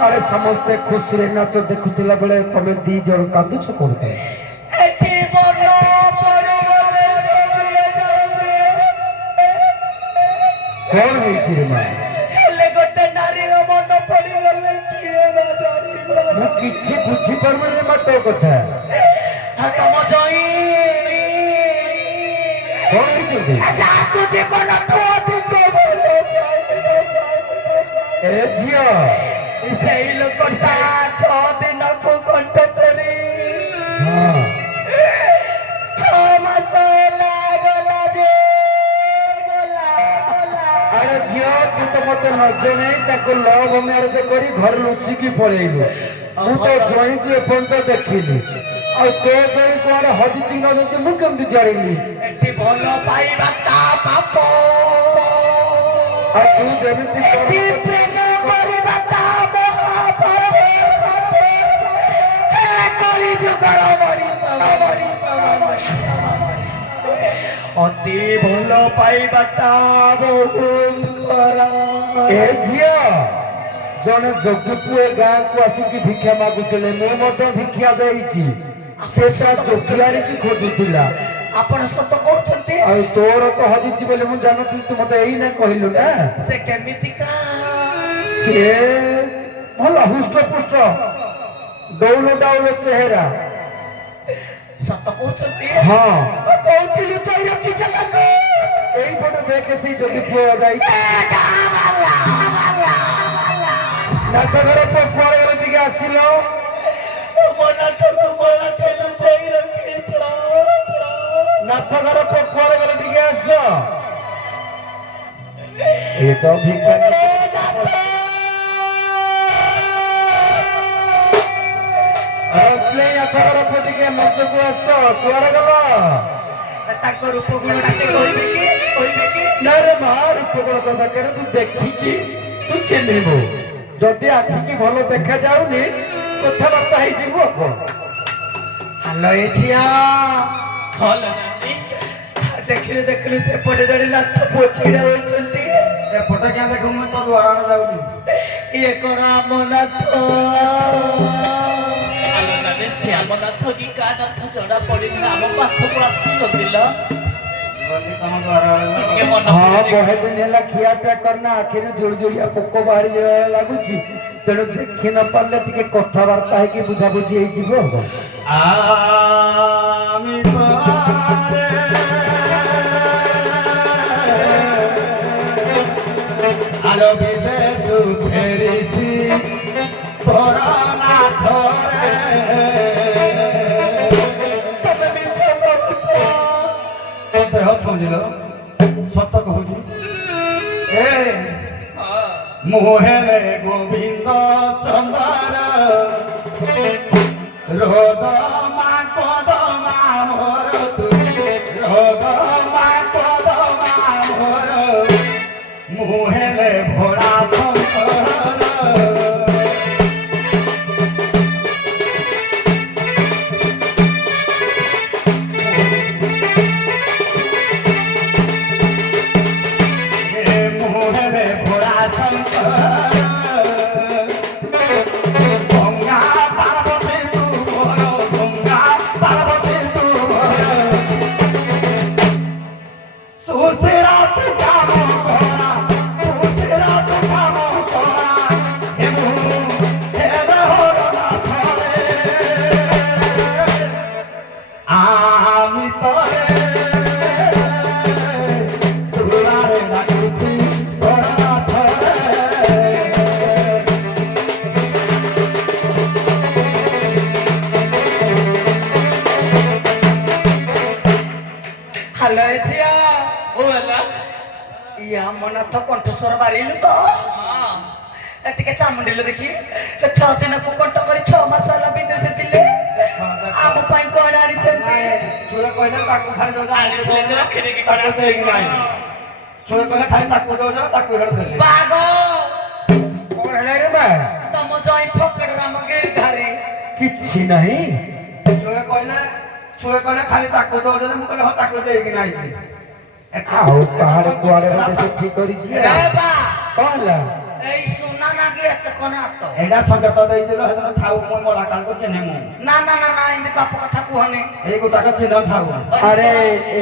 ଆରେ ସମସ୍ତେ ଖୁସିରେ ନାଚ ଦେଖୁଥିଲା ବେଳେ ତମେ ଦି ଜଣ କାନ୍ଦୁଛ କଣ ପାଇଁ? ଏଠି ମନ ପଡ଼ିଗଲେ କଣ ହେଇଛି ରେ ମା? ହେଲେ ଗୋଟେ ନାରୀର ମନ ପଡ଼ିଗଲେ କିଏ ବା ଜାଣିବ? ମୁଁ କିଛି ବୁଝିପାରୁନି ମା ତୋ କଥା। ତମ ଜଇଁ କଣ ହେଇଛନ୍ତି? ଯାହାକୁ ଜୀବନଠୁ ଅଧିକ ଏ ଝିଅ ସେଇ ଲୋକଟା 6 ଦିନକୁ କଣ୍ଟ କରି 6 ମାସ ହେଲା ଗଲା ଯେ ଗଲା। ଆରେ ଝିଅ ତୁ ତ ମତେ ନ ଜଣେଇ ତାକୁ ଲଭ୍ ମ୍ୟାରେଜ କରି ଘରେ ଲୁଚିକି ପଳେଇଲୁ। ମୁଁ ତ ଜଇଁକୁ ଏପର୍ଯ୍ୟନ୍ତ ଦେଖିଲି। ଆଉ ତୋ ଜଇଁ କୁଆଡେ ହଜିଛି ନ ହଜିଛି ମୁଁ କେମିତି ଜାଣିଲି? ଏଠି ଭଲ ପାଇବା ତା ପାପ, ଆଉ ତୁ ଯେମିତି ଏଠି ପ୍ରେମ କରିବା ତା ମହାପାପ। ହେ କଳିଯୁଗର ମଣିଷ, ଅତି ଭଲ ପାଇବାଟା ବହୁତ ଖରାପ। ଏ ଝିଅ ଜଣେ ଯୋଗୀ ପୁଅ ଗାଁକୁ ଆସିକି ଭିକ୍ଷା ମାଗୁଥିଲେ, ମୁଁ ମଧ୍ୟ ଭିକ୍ଷା ଦେଇଛି। ସେ ତା ଯୋଗୀ ଆଣିକି ଖୋଜୁଥିଲା। ଆପଣ ସତ କହୁଛନ୍ତି? ଆଉ ତୋର ତ ହଜିଛି ବୋଲି ମୁଁ ଜାଣୁଥିଲି, ତୁ ମତେ ଏଇନା କହିଲୁ ନା। ସେ କେମିତିକା? ସିଏ ଭଲ ହୃଷ୍ଟପୁଷ୍ଟ, ଡଉଲ ଡାଉଲ ଚେହେରା। ସତ କହୁଛନ୍ତି? ହଁ କୋଉଠି ଲୁଚାଇ ରଖିଛ ତାକୁ? এইপটে দেখে সেই যদি পুরো যাই ডাক্তার কুয়াড়ে গেলে দিকে আসছিল লুচাই রখিছ। নাথঘর কুয়াড়ে গেলে দিকে আসছ এটা ভিক্ষা নাথঘর ଟିକେ ମଞ୍ଚକୁ ଆସ କୁଆଡେ ଗଲ? ତାଙ୍କ ରୂପ ଗୁଣଟାকে କହିବେ କି? ନାରେ ମା ରୂପ ଗୁଣ କଥା କେରେ ତୁ ଦେଖିକି ତୁ ଚିହ୍ନିବୁ। ଯଦି ଆଖିକି ଭଲ ଦେଖାଯାଉନି କଥାବାର୍ତ୍ତା ହେଇଯିବୁ ଆଉ କଣ। ହ୍ୟାଲୋ ଏ ଝିଅ, ଭଲ ନାହାନ୍ତି। ଦେଖିଲୁ ଦେଖିଲୁ ସେପଟେ ଜଣେ ନାଥ ପୁଅ ଛିଡ଼ା ହୋଇଛନ୍ତି। ଏପଟେ କିଆ ଦେଖୁ ମୁଁ ତ ଦୁଆର ଯାଉଛି। ଇଏ କଣ ଆମ ନାଥ? ସେ ଆମ ନାଥ କି କା ନାଥ ଜଣା ପଡିଥିଲା। ଆମ ପାଖକୁ ଆସୁନଥିଲ ଟିକେ ମନ ହଁ ବହେ ଦିନ ହେଲା ଖିଆ ପିଆ କରିନା, ଆଖିରେ ଜୁଳଜୁଳିଆ ପୋକ ବାହାରି ଲାଗୁଛି। ତେଣୁ ଦେଖି ନ ପାରିଲେ ଟିକେ କଥାବାର୍ତ୍ତା ହେଇକି ବୁଝାବୁଝି ହେଇଯିବ ଆଉ କଣ। আমি আলো বিদেশ ফেরিছি তোর নাথরে ତମେ ମିଛ କହୁଛ। ଦେହ ଛୁଁଜିଲ ସତ କହୁଛି। ଏ ମୁଁ ହେଲେ ଗୋବିନ୍ଦ ଚନ୍ଦର ରୋଦ ମା ପଦ ମା ମୋର ରୋଦ ମା ପଦ ମା ମୋର ମୁଁ ହେଲେ ଭୋଳା ଶଙ୍କର। আমি তরে তুলারে ডাকুছি তোর নাথরে। ହ୍ୟାଲୋ ଏ ଝିଅ, ଓ ହେଲା ଇଏ ଆମ ନାଥ କଣ୍ଠସ୍ୱର ବାରିଲୁ ତ? ଏ ଟିକେ ଚାମୁଣ୍ଡିଲୁ ଦେଖି। 6 ଦିନକୁ କଣ୍ଟ କରି 6 ମାସ ହେଲା ବିଦେଶ ଥିଲେ। ଆମ ପାଇଁ କଣ ଆଣିଛନ୍ତି? ଛୁଆ କହିଲେ ତାକୁ ଖାଲି ଦଉଛ ଆଣିଥିଲେ ଯେ ରଖିଦେଇକି ତାକୁ ସେଇକି ନାହିଁ। ଛୁଆ କହିଲେ ଖାଲି ତାକୁ ଦଉଛ ତାକୁ ହେଡ ଦେଲେ। ବାଘ କଣ ହେଲା ରେ ମା? ତମ ଜଇଁ ଫକଡ଼ ରାମ ଗିରିଧାରୀ। କିଛି ନାହିଁ। ଛୁଆ କହିଲେ ଖାଲି ତାକୁ ଦଉଛ ମୁଁ କହିଲେ ହଁ ତାକୁ ଦେଇକି ନାହିଁ। ଆଉ କାହାର କୁଆଡେ ବୋଧେ ସେ ଠିକ କରିଛି। ରେ ବା କଣ ହେଲା? ଏଇ ସୁନା ନାଗି ଏତେ କଣ ହାତ? ଏଇଟା ସଙ୍ଗତ ଦେଇଥିଲ ସେଦିନ ଥାଉ ମୁଁ ମଲା କାଳକୁ ଚିହ୍ନେ ମୁଁ ନା ନା ନା ନା ଏମିତି ପାପ କଥା କୁହନି। ଏଇ ଗୋଟାକ ଚିହ୍ନ ଥାଉ। ଆରେ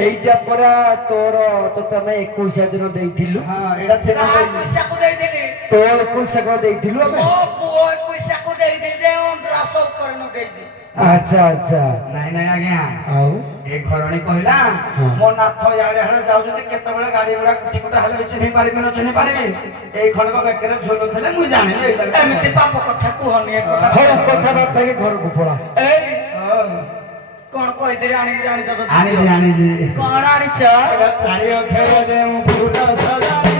ଏଇଟା ପରା ତୋର ତୋତେ ଆମେ 21 ଦିନ ଦେଇଥିଲୁ। ହଁ ଏଇଟା ଚିହ୍ନ କାହା ଦେଇଛି। ପଇସାକୁ ଦେଇଦେଲି? ତୋ 21 କଣ ଦେଇଥିଲୁ ଆମେ? ମୋ ପୁଅ ପଇସାକୁ ଦେଇଦେଲି ଯେ ଅଣ୍ଡ୍ରାସ ଉପକରଣ ଦେଇଛି। ଆଚ୍ଛା ଆଚ୍ଛା। ନାଇଁ ନାଇଁ ଆଜ୍ଞା, ଆଉ ଏ ଘରଣୀ କହିଲା ମୋ ନାଥ ଇଆଡେ ହାଡେ ଯାଉଛନ୍ତି, କେତେବେଳେ ଗାଡି ଗୁଡା କୁଟି କୁଟା ହେଲେ ବି ଚିହ୍ନି ପାରିବି ନ ଚିହ୍ନି ପାରିବି। ଏଇ ଖଣ୍ଡକ ବେକରେ ଝୁଲୁଥିଲେ ମୁଁ ଜାଣିଲି ଏଇଟା। ଏମିତି ପାପ କଥା କୁହନି ଏ କଥା। ହଉ କଥାବାର୍ତ୍ତା ହେଇକି ଘରକୁ ପଳା। ଏଇ କଣ କହିଥିଲି ଆଣିଛ ତ? ଆଣିଛି ଆଣିଛି। କଣ ଆଣିଛ? ଚାରି ଅକ୍ଷର ଯେ ମୁଁ ଫୁଲ ସଜାଇ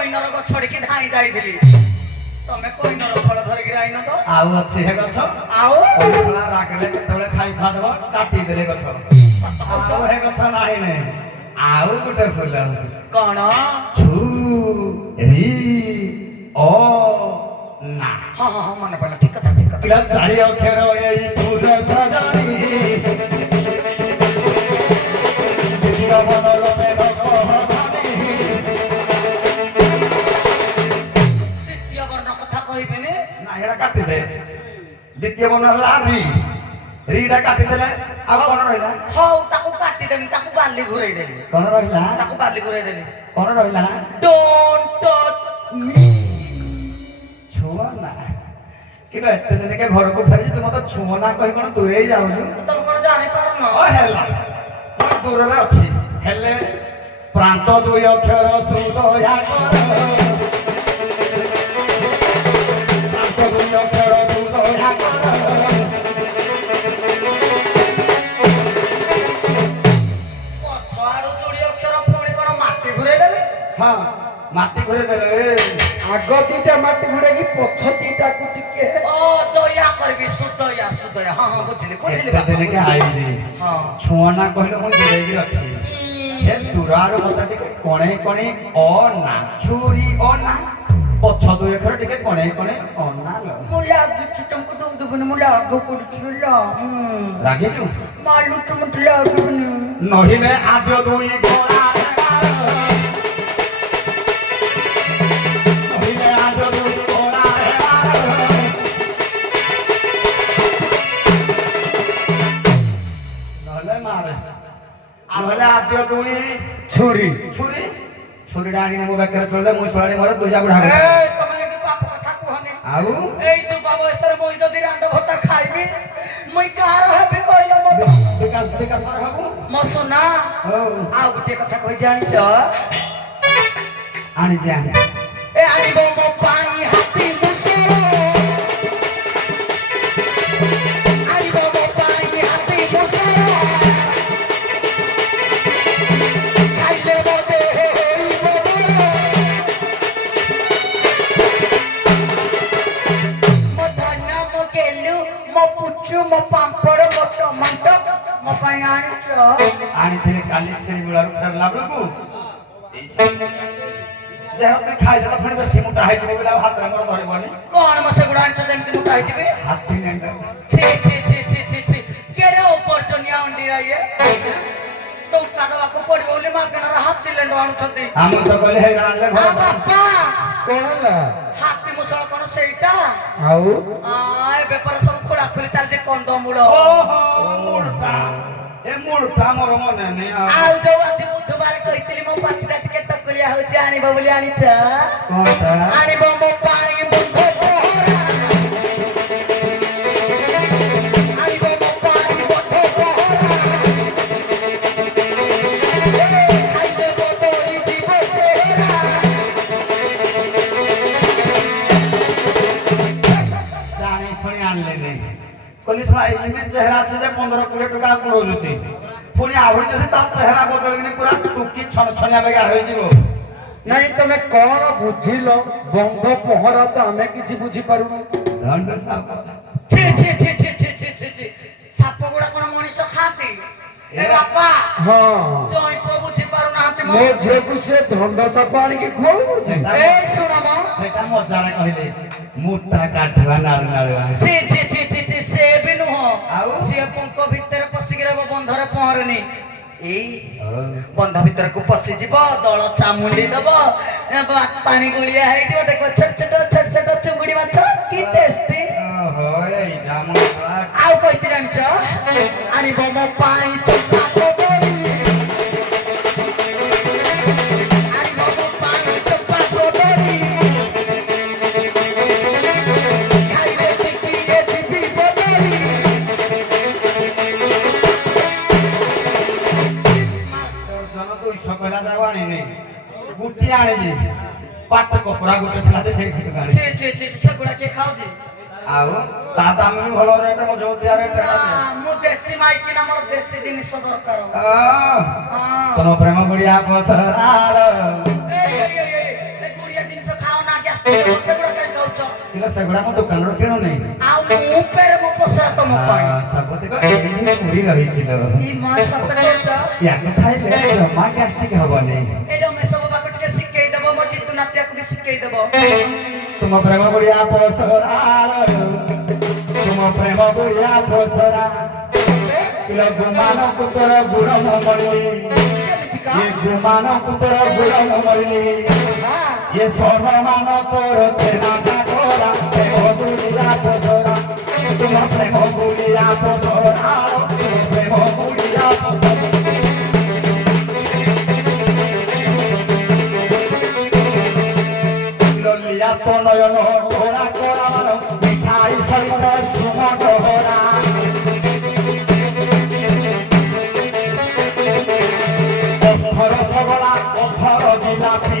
କଇନର ଗଛ ଛଡିକି ଧାଇଁ ଯାଇଥିଲି ତମେ କଇନର ଫଳ ଧରିକି ଆଇନ ତ ଆଉ ଅଛି ହେ ଗଛ ଆଉ ପଇସା ରାଗିଲେ କେତେବେଳେ ଖାଇ ଖାଦବ କାଟି ଦେଲେ ଗଛ ଆଉ ହେ ଗଛ ନାହିଁ ନେ ଆଉ ଗୋଟେ ଫୁଲ କଣ ଛୁ ରି ଓ ନା ହଁ ହଁ ହଁ ମନେ ପଡିଲା ଠିକ କଥା ଇଲା ଚାରି ଅକ୍ଷର ଏଇ ଫୁଲ ସଜାଣି ଦିଅ ବଦଳ ମେନ କହବାନି ଦ୍ୱିତୀୟ ବର୍ଣ୍ଣ କଥା କହିବିନି ନା ଏଟା କାଟି ଦେ ଦ୍ୱିତୀୟ ବର୍ଣ୍ଣ ହେଲା ରିଟା କାଟିଦେଲେ ଆଉ କଣ ରହିଲା ହଉ ତାକୁ କାଟିଦେବି ତାକୁ ବାଲି ଘୁରେଇ ଦେଲି କଣ ରହିଲା ତାକୁ ବାଲି ଘୁରେଇ ଦେଲି କଣ ରହିଲା ଡୋଣ୍ଟ ଟଚ୍ ମି ଛୁଆ ନା କିନ୍ତୁ ଏତେ ଦିନକେ ଘରକୁ ଫେରିଛି ତୁ ମତେ ଛୁଅ ନା କହି କଣ ଦୂରେଇ ଯାଉଛୁ ତମେ କଣ ଜାଣିପାରୁନ ହେଲା ମୁଁ ଦୂରରେ ଅଛି ହେଲେ ପ୍ରାନ୍ତ ଦୁଇ ଅକ୍ଷର ସୁଦୟା କର ପ୍ରାନ୍ତ ଦୁଇ ଅକ୍ଷର ସୁଦୟା କର ପଛ ଆଡୁ ଯୋଡି ଅକ୍ଷର ପୁଣି କଣ ମାଟି ଘୁରେଇ ଦେବି ହଁ ମାଟି ଘୁରେ ଦେଲେ ଆଗ ଦିଟା ମାଟି ଘୋଡେଇକି ପଛ ଦିଟାକୁ ଟିକେ ଓ ଦୟା କରିବି ସୁଦୟା ସୁଦୟା ହଁ ହଁ ବୁଝିଲି ବୁଝିଲି ଏତେ ବାପା, ଦିନକେ ଆଇଛି ହଁ ଛୁଆ ନା କହିଲେ ମୁଁ ଦୂରେଇକି ଅଛି ହେ ଦୂରାରୁ ମତେ ଟିକେ କଣେଇ କଣେଇ ଅ ନା ଛୁରୀ ଅ ନା ପଛ ଦୁଇ ଅକ୍ଷର ଟିକେ କଣେଇ କଣେଇ ଅନା ଲ ମୁଁ ଲାଗିଛି ତମକୁ ଦଉଦେବିନି ମୁଁ ଲାଗ କରୁଛି ରାଗିଛୁ ମାଲୁ ତୁମେ ଲାଗିବନି ନହିଲେ ଆଦ୍ୟ ଦୁଇ ଗୋଳା ନହିଲେ ଆଦ୍ୟ ଦୁଇ ଗୋଳା ନହେଲେ ମାରେ ନହେଲେ ଆଦ୍ୟ ଦୁଇ ଛୁରୀ ଛୁରୀ ଛୁରୀଟା ଆଣିକି ମୋ ବେକରେ ଚଳିଲେ ମୁଁ ଶୁଣାଣି ମୋର ଦୁଇଜା ବୁଢା ଏ ତମେ ଏମିତି ପାପ କଥା କୁହନି ଆଉ ଏଇ ଯୁବା ବୟସରେ ମୁଁ ଯଦି ରାଣ୍ଡ ଭତ୍ତା ଖାଇବି ମୁଇଁ କାହାର ହେବି କହିଲ ମତ ବିକାଶ ବିକାଶ ହବୁ ମୋ ସୁନା ହଉ ଆଉ ଗୋଟିଏ କଥା କହି ଜାଣିଛ ଆଣିଛି ଆଣିଛି ଏ ଆଣିବ ମୋ ପାଇଁ ହାତୀ ମୁସଳ ଆଣିବ ମୋ ପାଇଁ ହାତୀ ମୁସଳ ଖାଇଲେ ମୋ ଦେହ ହୋଇବ ବଳ। ମୋ ଧନ ମୋ ଗେଲୁ ମୋ ପୁଚୁ ମୋ ପାମ୍ପଡ଼ ମୋ ଟମାଟୋ ମୋ ପାଇଁ ଆଣିଛ ଆଣିଥିଲି କାଲି ସେଇ ମୂଳରୁ ଫେରିଲା ବେଳକୁ ଦେହ ତୁଇ ଖାଇଦେଲା ପୁଣି ବେଶୀ ମୋଟା ହେଇଯିବ ବୋଲି ଆଉ ହାତରେ ମୋର ଧରିବନି କଣ ମୋ ସେଗୁଡ଼ା ଆଣିଛ ଯେମିତି ମୋଟା ହେଇଯିବେ ହାତୀ ନେଣ୍ଡ ছি ছি ছি ছি ছি ছি କେଡ଼େ ଉପରଜନିଆ ଅଣ୍ଡିରା ଇଏ ଟଙ୍କା ଦେବାକୁ ପଡ଼ିବ ବୋଲି ମାଗଣାର ହାତୀ ଲେଣ୍ଡ ଆଣୁଛନ୍ତି ଆମ ତ କହିଲେ ହେଇରା ଆଣିଲେ ଆ ଘର ବାପା କଣ ହେଲା ହାତୀ ମୁସଳ କଣ ସେଇଟା ଆଉ ଏ ବେପାର ସବୁ ଖୋଳାଖୋଳି ଚାଲିଛି କନ୍ଦମୂଳ ଓହୋ ମୁଳଟା ଏ ମୁଳଟା ମୋର ମନେ ନାହିଁ ଆଉ ଯୋଉ ଆଜି ବୁଧବାର କହିଥିଲି ମୋ ପାଟିଟା ଟିକେ ଟକୁଳିଆ ହଉଛି ଆଣିବ ବୋଲି ଆଣିଛ କଣଟା ଆଣିବ ମୋ ପାଇଁ ବୁଧ ପହରା ଆଣିବ ମୋ ପାଇଁ ବୁଧ ପହରା ଖାଇଲେ ବଦଳି ଯିବ ଚେହେରା ଜାଣି ଶୁଣି ଆଣିଲେନି କହିଲି ଶୁଣା ଏମିତି ଚେହେରା ଅଛି ଯେ 15-20 ଟଙ୍କା କୁড়ଉଛନ୍ତି ପୁଣି ଆହୁରି ଯଦି ତା ଚେହେରା ବଦଳିକିନି ପୁରା ଟୁକି ଛନଛନିଆ ବେଗା ହେଇଯିବ ନାଇଁ ତମେ କଣ ବୁଝିଲ ବନ୍ଧ ପହଁରା ତ ଆମେ କିଛି ବୁଝିପାରୁନୁ ଦଣ୍ଡ ସାପ ଛି ଛି ଛି ଛି ଛି ଛି ଛି ଛି ସାପ ଗୁଡା କଣ ମଣିଷ ଖାଆନ୍ତି ଏ ବାପା ହଁ ଜଇପ ବୁଝି ପାରୁନାହାନ୍ତି ମୋ ଝିଅକୁ ସେ ଧଣ୍ଡ ସାପ ଆଣିକି ଖୁଆଉଛି ଏ ଶୁଣ ମ ସେଟା ମଜାରେ କହିଲେ ମୁଟା କାଠିବା ନାଳୁ ନାଳୁଆ ଛି ଛି ଛି ଛି ଛି ସେ ବି ନୁହଁ ଆଉ? ସିଏ ପଙ୍କ ଭିତରେ ପଶିକି ରହିବ ବନ୍ଧରେ ପହଁରେନି ଏଇ ବନ୍ଧ ଭିତରକୁ ପଶିଯିବ ଦଳ ଚାମୁଣ୍ଡି ଦବ ପାଣି ଗୁଳିଆ ହେଇଯିବ ଦେଖ ଛୋଟ ଛୋଟ ଚୁଙ୍ଗୁଡି ମାଛ କି ଟେଷ୍ଟି ଓହୋ ଏଇଟା ମୋ ଶଳା ଆଉ କହିଥିଲି ଜାଣିଛ ଆଣିବ ମୋ ପାଇଁ ଚୋପା କଦଳୀ ଆଣିବ ମୋ ପାଇଁ ଚୋପା କଦଳୀ ଖାଇଲେ ଟିକିଏ ଯିବି ବଦଳି ଜନ 200 କହିଲା ଯାଉ ଆଣିନି ଗୁଟି ଆଣିଛି ପାଟ କପଡ଼ା ଗୋଟେ ଥିଲା ଯେ ଫେରି ଫେରି ଆଣିଛି ଛି ଛି ଛି ସେଗୁଡା କିଏ ଖାଉଛି ଆଉ ତା ଦାମ ବି ଭଲ ରେଟ୍ ମୋ ଯୋଉତିଆ ରେଟ୍ ମୁଁ ଦେଶୀ ମାଇକି ନା ମୋର ଦେଶୀ ଜିନିଷ ଦରକାର ତମ ପ୍ରେମ ଗୁଡିଆ ପସରାର ଏଇ ଗୁଡିଆ ସେଗୁଡା କାଇଁ କହୁଛ କିଲୋ ସେଗୁଡା ମୋ ଦୋକାନରୁ କିଣୁ ନାହିଁ ଆଉ ମୁଁ ଫେର ମୋ ପସରା ତମ ପାଇଁ ସବୁ ଦେଖ ଏଇଠି ପୁରୀ ରହିছিল ଇ ମା ସତ କହୁଛ ୟାକୁ ଖାଇଲେ ଜମା ଗ୍ୟାଷ୍ଟ୍ରିକ୍ ହବନି ଏ ରମେଶ ବାବାକୁ ଟିକେ ଶିଖେଇ ଦେବ ମୋ ଜିତୁ ନାତିଆକୁ ବି ଶିଖେଇ ଦେବ ତୁମ ପ୍ରେମ ବୁଢିଆ ପସରା ତୁମ ପ୍ରେମ ବୁଢିଆ ପସରା କିଲୋ ଗୁମାନ କୁତର ଗୁଡ଼ ମମଳି ये गुमान पुत्र गुड़ मरली ये सर्वमान तोर छेना काकोरा प्रेम बुढ़िया पसरा तुम प्रेम बुढ़िया पसरा प्रेम बुढ़िया पसरा लिया तो नयन घोड़ा कोरा मिठाई सहित सुमन होरा অফর সবলা অফর জিলাপি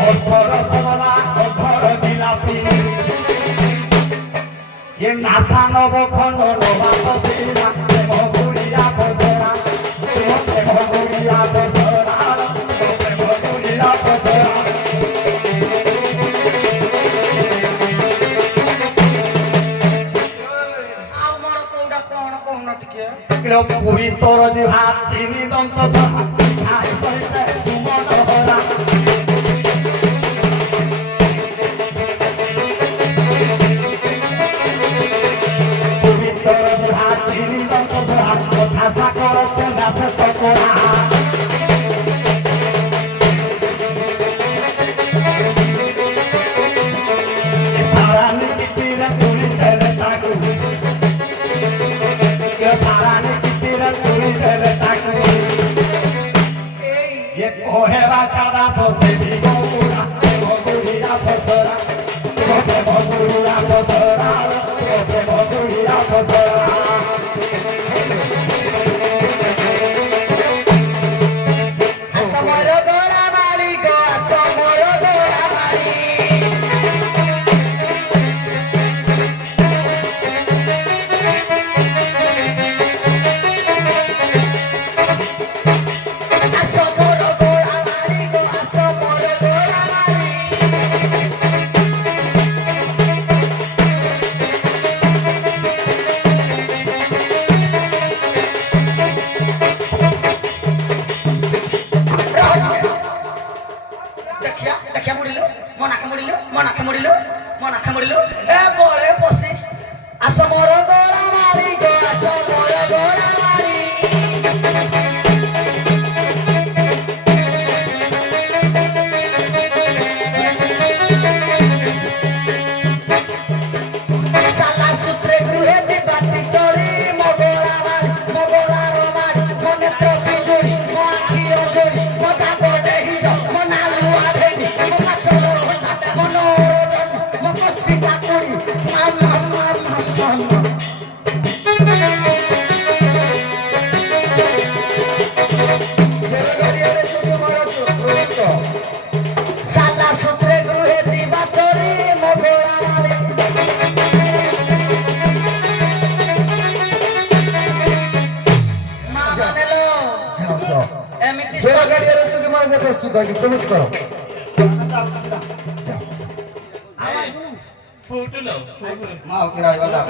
অফর সবলা অফর জিলাপি এ নাসা নব খন্ড নবাত সিনা প্রেম বুড়িয়া পসরা প্রেম বুড়িয়া পসরা প্রেম বুড়িয়া পসরা ଆଉ ମୋର କୋଉଟା କଣ କହୁନ ଟିକେ কিলো পুরি তোর জিহা চিনি দন্ত সহা খাই সহিতে সুমন হরা পুরি তোর জিহা চিনি দন্ত সহা কথা সাকর চেনা সে তকরা সারা নিকি পিরে তুলি তেলে তাকু सारा ने कितीरा तुरी देले ताकू ये कोहेवा कादा सोचे भी गोपुरा गोपुरिया पसरा गोपुरिया पसरा गोपुरिया पसरा समर गोला माली गो समर गोला माली ଦେଖିଆ ମୁଡ଼ିଲୁ ମୋ ନାକ ମୁଡ଼ିଲୁ ଏ ବଳେ ପଶି ଆସ ମୋର ଗୋଳା ମାରି ଗୋ ଆସ ମୋର ଗୋଳା ମାରି ସାଲା ସୂତ୍ରେ ଗୃହେ ଯିବାତି ଚଳି ମୋ ଗୋଳା ମାରି ମୋ ଗୋଳାର ମାରି ମୋ ନେତ୍ର ପିଜୁଳି ମୋ ଆଖି ଅଜଳି ମୋ ଦାଗ ଡେହିଚ ମୋ ନାଲୁଆ ଭେଣ୍ଡି ମୋ ମାଛର ଘଣ୍ଟା ମୋ ନୋର ମୋ କଷି କାକୁଡ଼ି ମାମା ସାଲା ସୂତ୍ରେ ଗୃହେ ଯିବା ଚଳି ମୋ ଗୋଳା ମାରି ମା ମାନେଲୋ ଏମିତି জোড়া গাড়িয়ার চুকি মারতে প্রস্তুত হয় প্রবেশ করো ফুটলো মা ওকে রাইবা